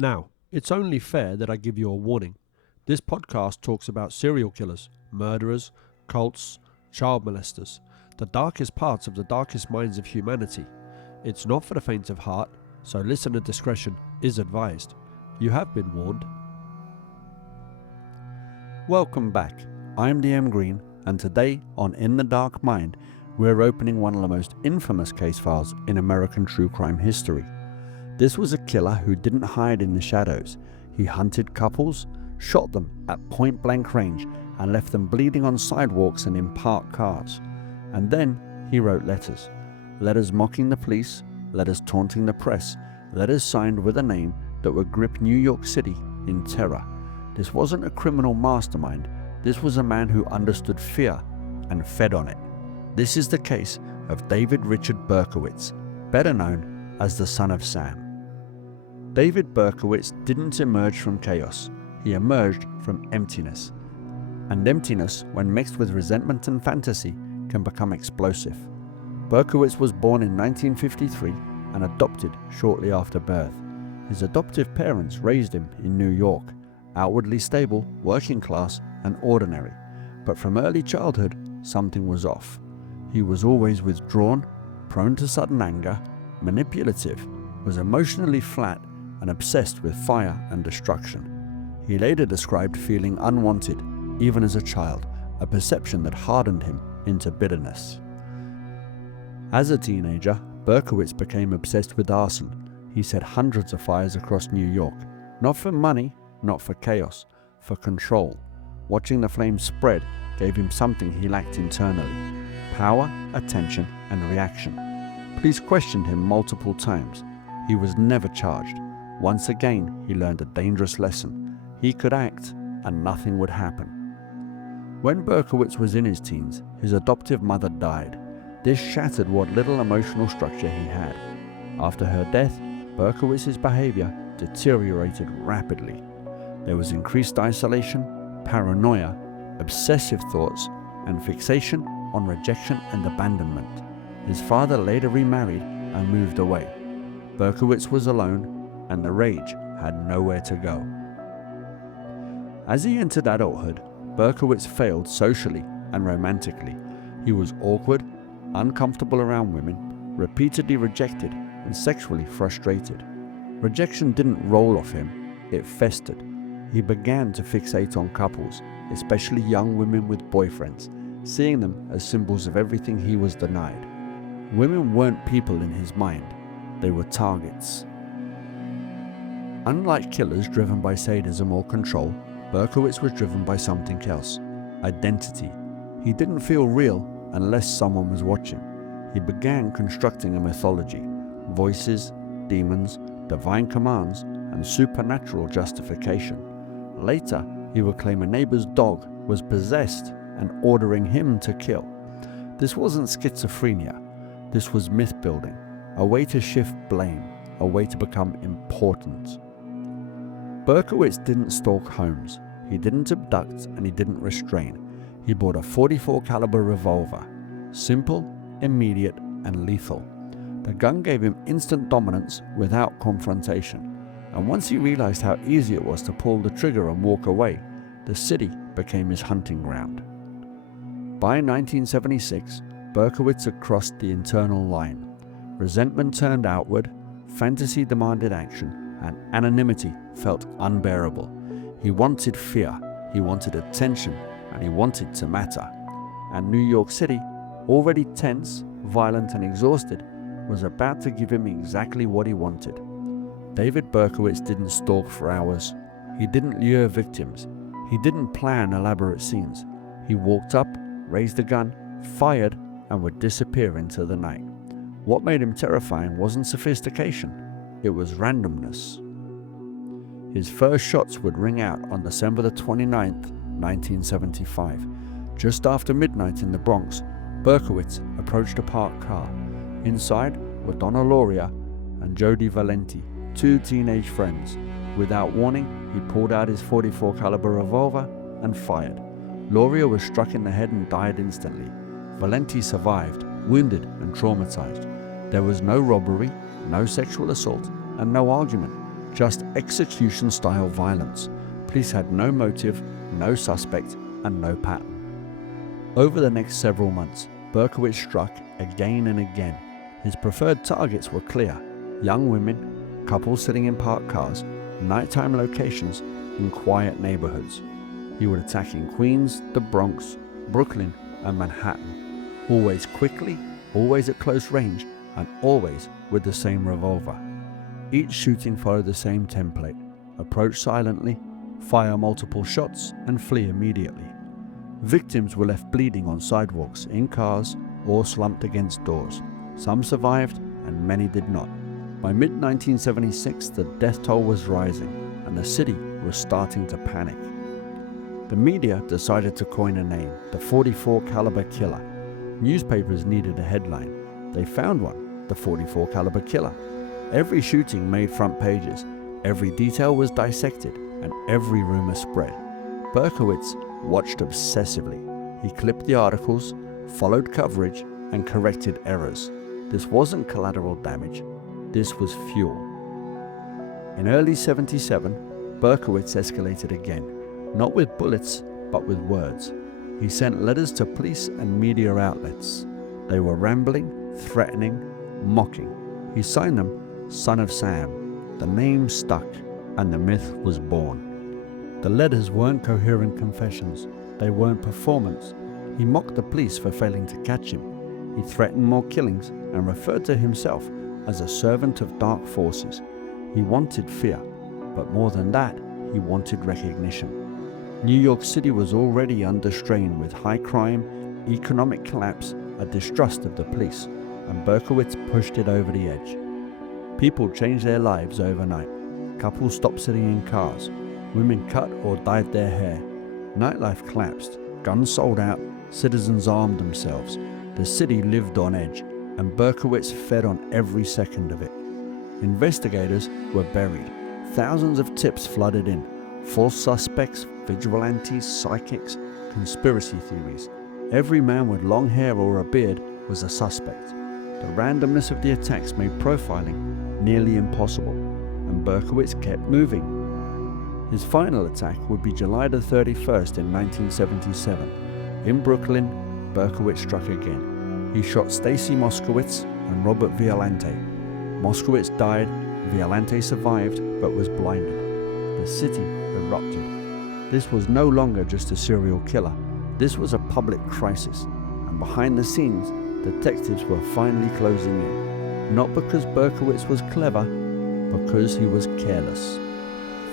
Now, it's only fair that I give you a warning. This podcast talks about serial killers, murderers, cults, child molesters, the darkest parts of the darkest minds of humanity. It's not for the faint of heart, so listener discretion is advised. You have been warned. Welcome back. I'm DM Green, and today on In the Dark Mind, we're opening one of the most infamous case files in American true crime history. This was a killer who didn't hide in the shadows. He hunted couples, shot them at point blank range, and left them bleeding on sidewalks and in parked cars. And then he wrote letters. Letters mocking the police, letters taunting the press, letters signed with a name that would grip New York City in terror. This wasn't a criminal mastermind. This was a man who understood fear and fed on it. This is the case of David Richard Berkowitz, better known as the Son of Sam. David Berkowitz didn't emerge from chaos. He emerged from emptiness. And emptiness, when mixed with resentment and fantasy, can become explosive. Berkowitz was born in 1953 and adopted shortly after birth. His adoptive parents raised him in New York, outwardly stable, working class, and ordinary. But from early childhood, something was off. He was always withdrawn, prone to sudden anger, manipulative, was emotionally flat, and obsessed with fire and destruction. He later described feeling unwanted, even as a child, a perception that hardened him into bitterness. As a teenager, Berkowitz became obsessed with arson. He set hundreds of fires across New York, not for money, not for chaos, for control. Watching the flames spread gave him something he lacked internally: power, attention, and reaction. Police questioned him multiple times. He was never charged. Once again, he learned a dangerous lesson. He could act, and nothing would happen. When Berkowitz was in his teens, his adoptive mother died. This shattered what little emotional structure he had. After her death, Berkowitz's behavior deteriorated rapidly. There was increased isolation, paranoia, obsessive thoughts, and fixation on rejection and abandonment. His father later remarried and moved away. Berkowitz was alone, and the rage had nowhere to go. As he entered adulthood, Berkowitz failed socially and romantically. He was awkward, uncomfortable around women, repeatedly rejected, and sexually frustrated. Rejection didn't roll off him, it festered. He began to fixate on couples, especially young women with boyfriends, seeing them as symbols of everything he was denied. Women weren't people in his mind, they were targets. Unlike killers driven by sadism or control, Berkowitz was driven by something else: identity. He didn't feel real unless someone was watching. He began constructing a mythology: voices, demons, divine commands, and supernatural justification. Later, he would claim a neighbor's dog was possessed and ordering him to kill. This wasn't schizophrenia. This was myth-building, a way to shift blame, a way to become important. Berkowitz didn't stalk homes. He didn't abduct, and he didn't restrain. He bought a .44 caliber revolver. Simple, immediate, and lethal. The gun gave him instant dominance without confrontation. And once he realized how easy it was to pull the trigger and walk away, the city became his hunting ground. By 1976, Berkowitz had crossed the internal line. Resentment turned outward, fantasy demanded action, and anonymity felt unbearable. He wanted fear, he wanted attention, and he wanted to matter. And New York City, already tense, violent, and exhausted, was about to give him exactly what he wanted. David Berkowitz didn't stalk for hours. He didn't lure victims. He didn't plan elaborate scenes. He walked up, raised a gun, fired, and would disappear into the night. What made him terrifying wasn't sophistication, it was randomness. His first shots would ring out on December the 29th, 1975. Just after midnight in the Bronx, Berkowitz approached a parked car. Inside were Donna Lauria and Jody Valenti, two teenage friends. Without warning, he pulled out his .44 caliber revolver and fired. Lauria was struck in the head and died instantly. Valenti survived, wounded and traumatized. There was no robbery, no sexual assault, and no argument. just execution-style violence. Police had no motive, no suspect, and no pattern. Over the next several months, Berkowitz struck again and again. His preferred targets were clear: young women, couples sitting in parked cars, nighttime locations, in quiet neighborhoods. He would attack in Queens, the Bronx, Brooklyn, and Manhattan, always quickly, always at close range, and always with the same revolver. Each shooting followed the same template: approach silently, fire multiple shots, and flee immediately. Victims were left bleeding on sidewalks, in cars, or slumped against doors. Some survived, and many did not. By mid-1976, the death toll was rising, and the city was starting to panic. The media decided to coin a name: the .44 caliber killer. Newspapers needed a headline. They found one: the .44 caliber killer. Every shooting made front pages, every detail was dissected, and every rumor spread. Berkowitz watched obsessively. He clipped the articles, followed coverage, and corrected errors. This wasn't collateral damage, this was fuel. In early '77, Berkowitz escalated again, not with bullets, but with words. He sent letters to police and media outlets. They were rambling, threatening, mocking. He signed them Son of Sam. The name stuck, and the myth was born. The letters weren't coherent confessions. They weren't performance. He mocked the police for failing to catch him. He threatened more killings and referred to himself as a servant of dark forces. He wanted fear, but more than that, he wanted recognition. New York City was already under strain with high crime, economic collapse, a distrust of the police, and Berkowitz pushed it over the edge. People changed their lives overnight. Couples stopped sitting in cars. Women cut or dyed their hair. Nightlife collapsed. Guns sold out. Citizens armed themselves. The city lived on edge, and Berkowitz fed on every second of it. Investigators were buried. Thousands of tips flooded in. False suspects, vigilantes, psychics, conspiracy theories. Every man with long hair or a beard was a suspect. The randomness of the attacks made profiling nearly impossible, and Berkowitz kept moving. His final attack would be July the 31st in 1977. In Brooklyn, Berkowitz struck again. He shot Stacy Moskowitz and Robert Violante. Moskowitz died, Violante survived but was blinded. The city erupted. This was no longer just a serial killer. This was a public crisis, and behind the scenes, detectives were finally closing in. Not because Berkowitz was clever, because he was careless.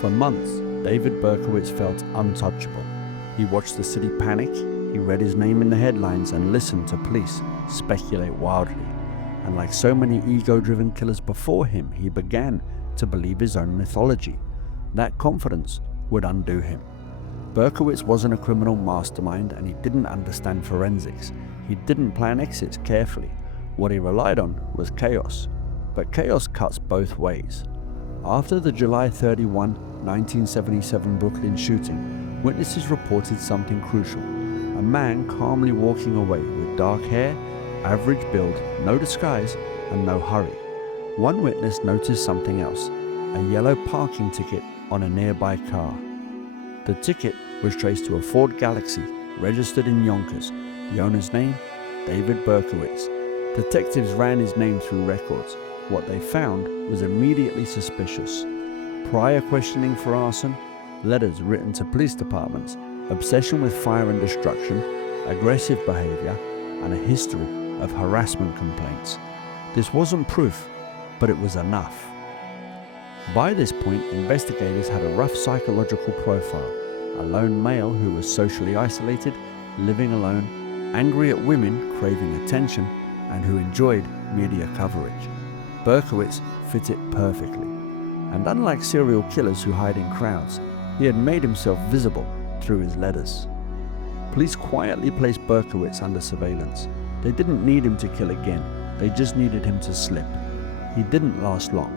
For months, David Berkowitz felt untouchable. He watched the city panic, he read his name in the headlines and listened to police speculate wildly. And like so many ego-driven killers before him, he began to believe his own mythology. That confidence would undo him. Berkowitz wasn't a criminal mastermind, and he didn't understand forensics. He didn't plan exits carefully. What he relied on was chaos. But chaos cuts both ways. After the July 31, 1977 Brooklyn shooting, witnesses reported something crucial. A man calmly walking away with dark hair, average build, no disguise, and no hurry. One witness noticed something else: a yellow parking ticket on a nearby car. The ticket was traced to a Ford Galaxy, registered in Yonkers. The owner's name? David Berkowitz. Detectives ran his name through records. What they found was immediately suspicious. Prior questioning for arson, letters written to police departments, obsession with fire and destruction, aggressive behavior, and a history of harassment complaints. This wasn't proof, but it was enough. By this point, investigators had a rough psychological profile: a lone male who was socially isolated, living alone, angry at women, craving attention, and who enjoyed media coverage. Berkowitz fit it perfectly. And unlike serial killers who hide in crowds, he had made himself visible through his letters. Police quietly placed Berkowitz under surveillance. They didn't need him to kill again, they just needed him to slip. He didn't last long.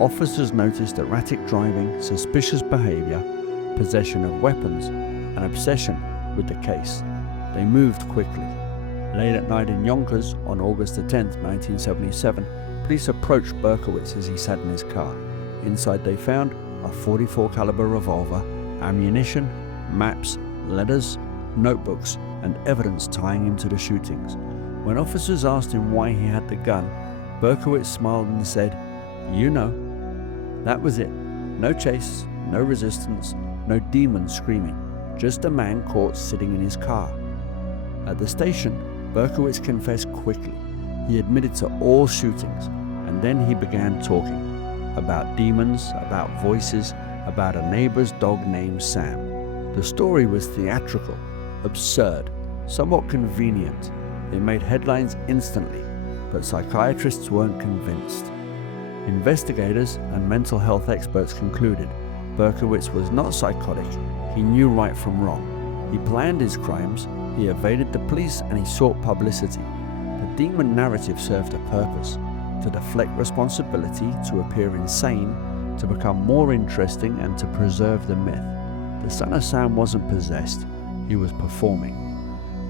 Officers noticed erratic driving, suspicious behavior, possession of weapons, and obsession with the case. They moved quickly. Late at night in Yonkers, on August 10, 1977, police approached Berkowitz as he sat in his car. Inside they found a .44 caliber revolver, ammunition, maps, letters, notebooks, and evidence tying him to the shootings. When officers asked him why he had the gun, Berkowitz smiled and said, "You know." That was it. No chase, no resistance, no demons screaming, just a man caught sitting in his car. At the station, Berkowitz confessed quickly. He admitted to all shootings, and then he began talking about demons, about voices, about a neighbor's dog named Sam. The story was theatrical, absurd, somewhat convenient. It made headlines instantly, but psychiatrists weren't convinced. Investigators and mental health experts concluded Berkowitz was not psychotic. He knew right from wrong. He planned his crimes, he evaded the police, and he sought publicity. The demon narrative served a purpose: to deflect responsibility, to appear insane, to become more interesting, and to preserve the myth. The son of Sam wasn't possessed, he was performing.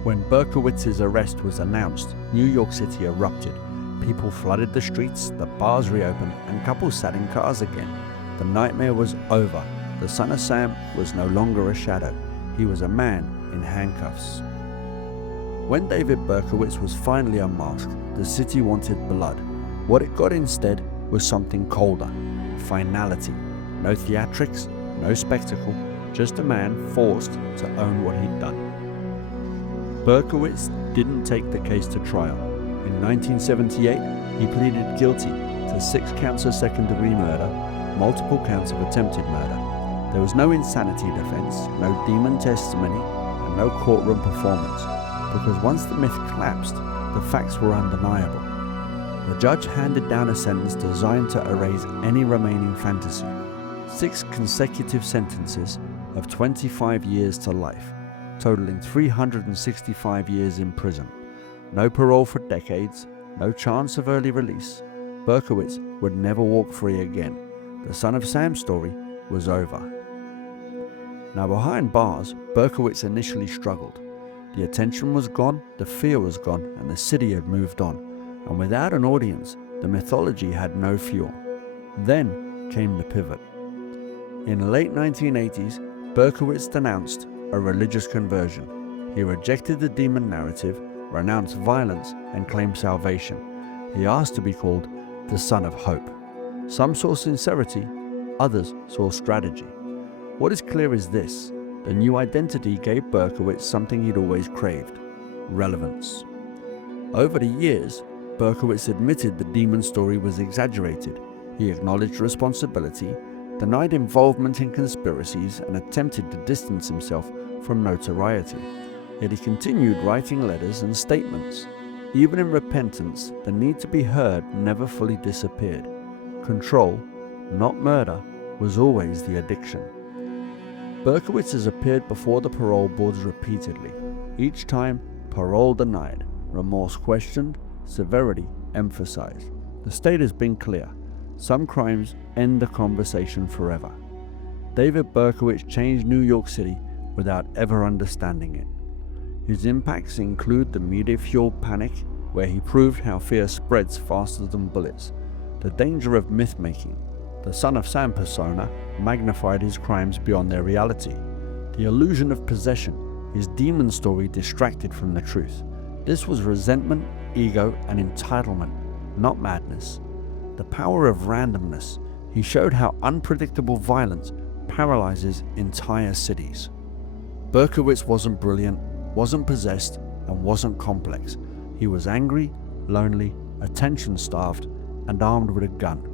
When Berkowitz's arrest was announced, New York City erupted. People flooded the streets, the bars reopened, and couples sat in cars again. The nightmare was over. The son of Sam was no longer a shadow. He was a man in handcuffs. When David Berkowitz was finally unmasked, the city wanted blood. What it got instead was something colder: finality. No theatrics, no spectacle, just a man forced to own what he'd done. Berkowitz didn't take the case to trial. In 1978, he pleaded guilty to 6 counts of second-degree murder, multiple counts of attempted murder. There was no insanity defense, no demon testimony, and no courtroom performance, because once the myth collapsed, the facts were undeniable. The judge handed down a sentence designed to erase any remaining fantasy: 6 consecutive sentences of 25 years to life, totaling 365 years in prison. No parole for decades, no chance of early release. Berkowitz would never walk free again. The son of Sam story was over. Now behind bars, Berkowitz initially struggled. The attention was gone, the fear was gone, and the city had moved on. And without an audience, the mythology had no fuel. Then came the pivot. In the late 1980s, Berkowitz denounced a religious conversion. He rejected the demon narrative, renounced violence, and claimed salvation. He asked to be called the Son of Hope. Some saw sincerity, others saw strategy. What is clear is this: the new identity gave Berkowitz something he'd always craved: relevance. Over the years, Berkowitz admitted the demon story was exaggerated. He acknowledged responsibility, denied involvement in conspiracies, and attempted to distance himself from notoriety. Yet he continued writing letters and statements. Even in repentance, the need to be heard never fully disappeared. Control, not murder, was always the addiction. Berkowitz has appeared before the parole boards repeatedly. Each time, parole denied, remorse questioned, severity emphasized. The state has been clear: some crimes end the conversation forever. David Berkowitz changed New York City without ever understanding it. His impacts include the media-fueled panic, where he proved how fear spreads faster than bullets, the danger of myth-making. The Son of Sam persona magnified his crimes beyond their reality. The illusion of possession, his demon story distracted from the truth. This was resentment, ego, and entitlement, not madness. The power of randomness. He showed how unpredictable violence paralyzes entire cities. Berkowitz wasn't brilliant, wasn't possessed, and wasn't complex. He was angry, lonely, attention-starved, and armed with a gun.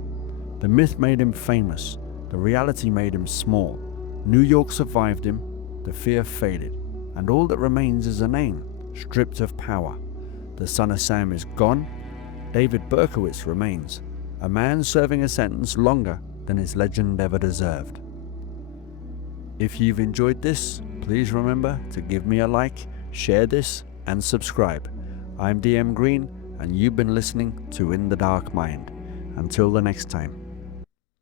The myth made him famous. The reality made him small. New York survived him. The fear faded. And all that remains is a name, stripped of power. The Son of Sam is gone. David Berkowitz remains, a man serving a sentence longer than his legend ever deserved. If you've enjoyed this, please remember to give me a like, share this, and subscribe. I'm DM Green, and you've been listening to In the Dark Mind. Until the next time.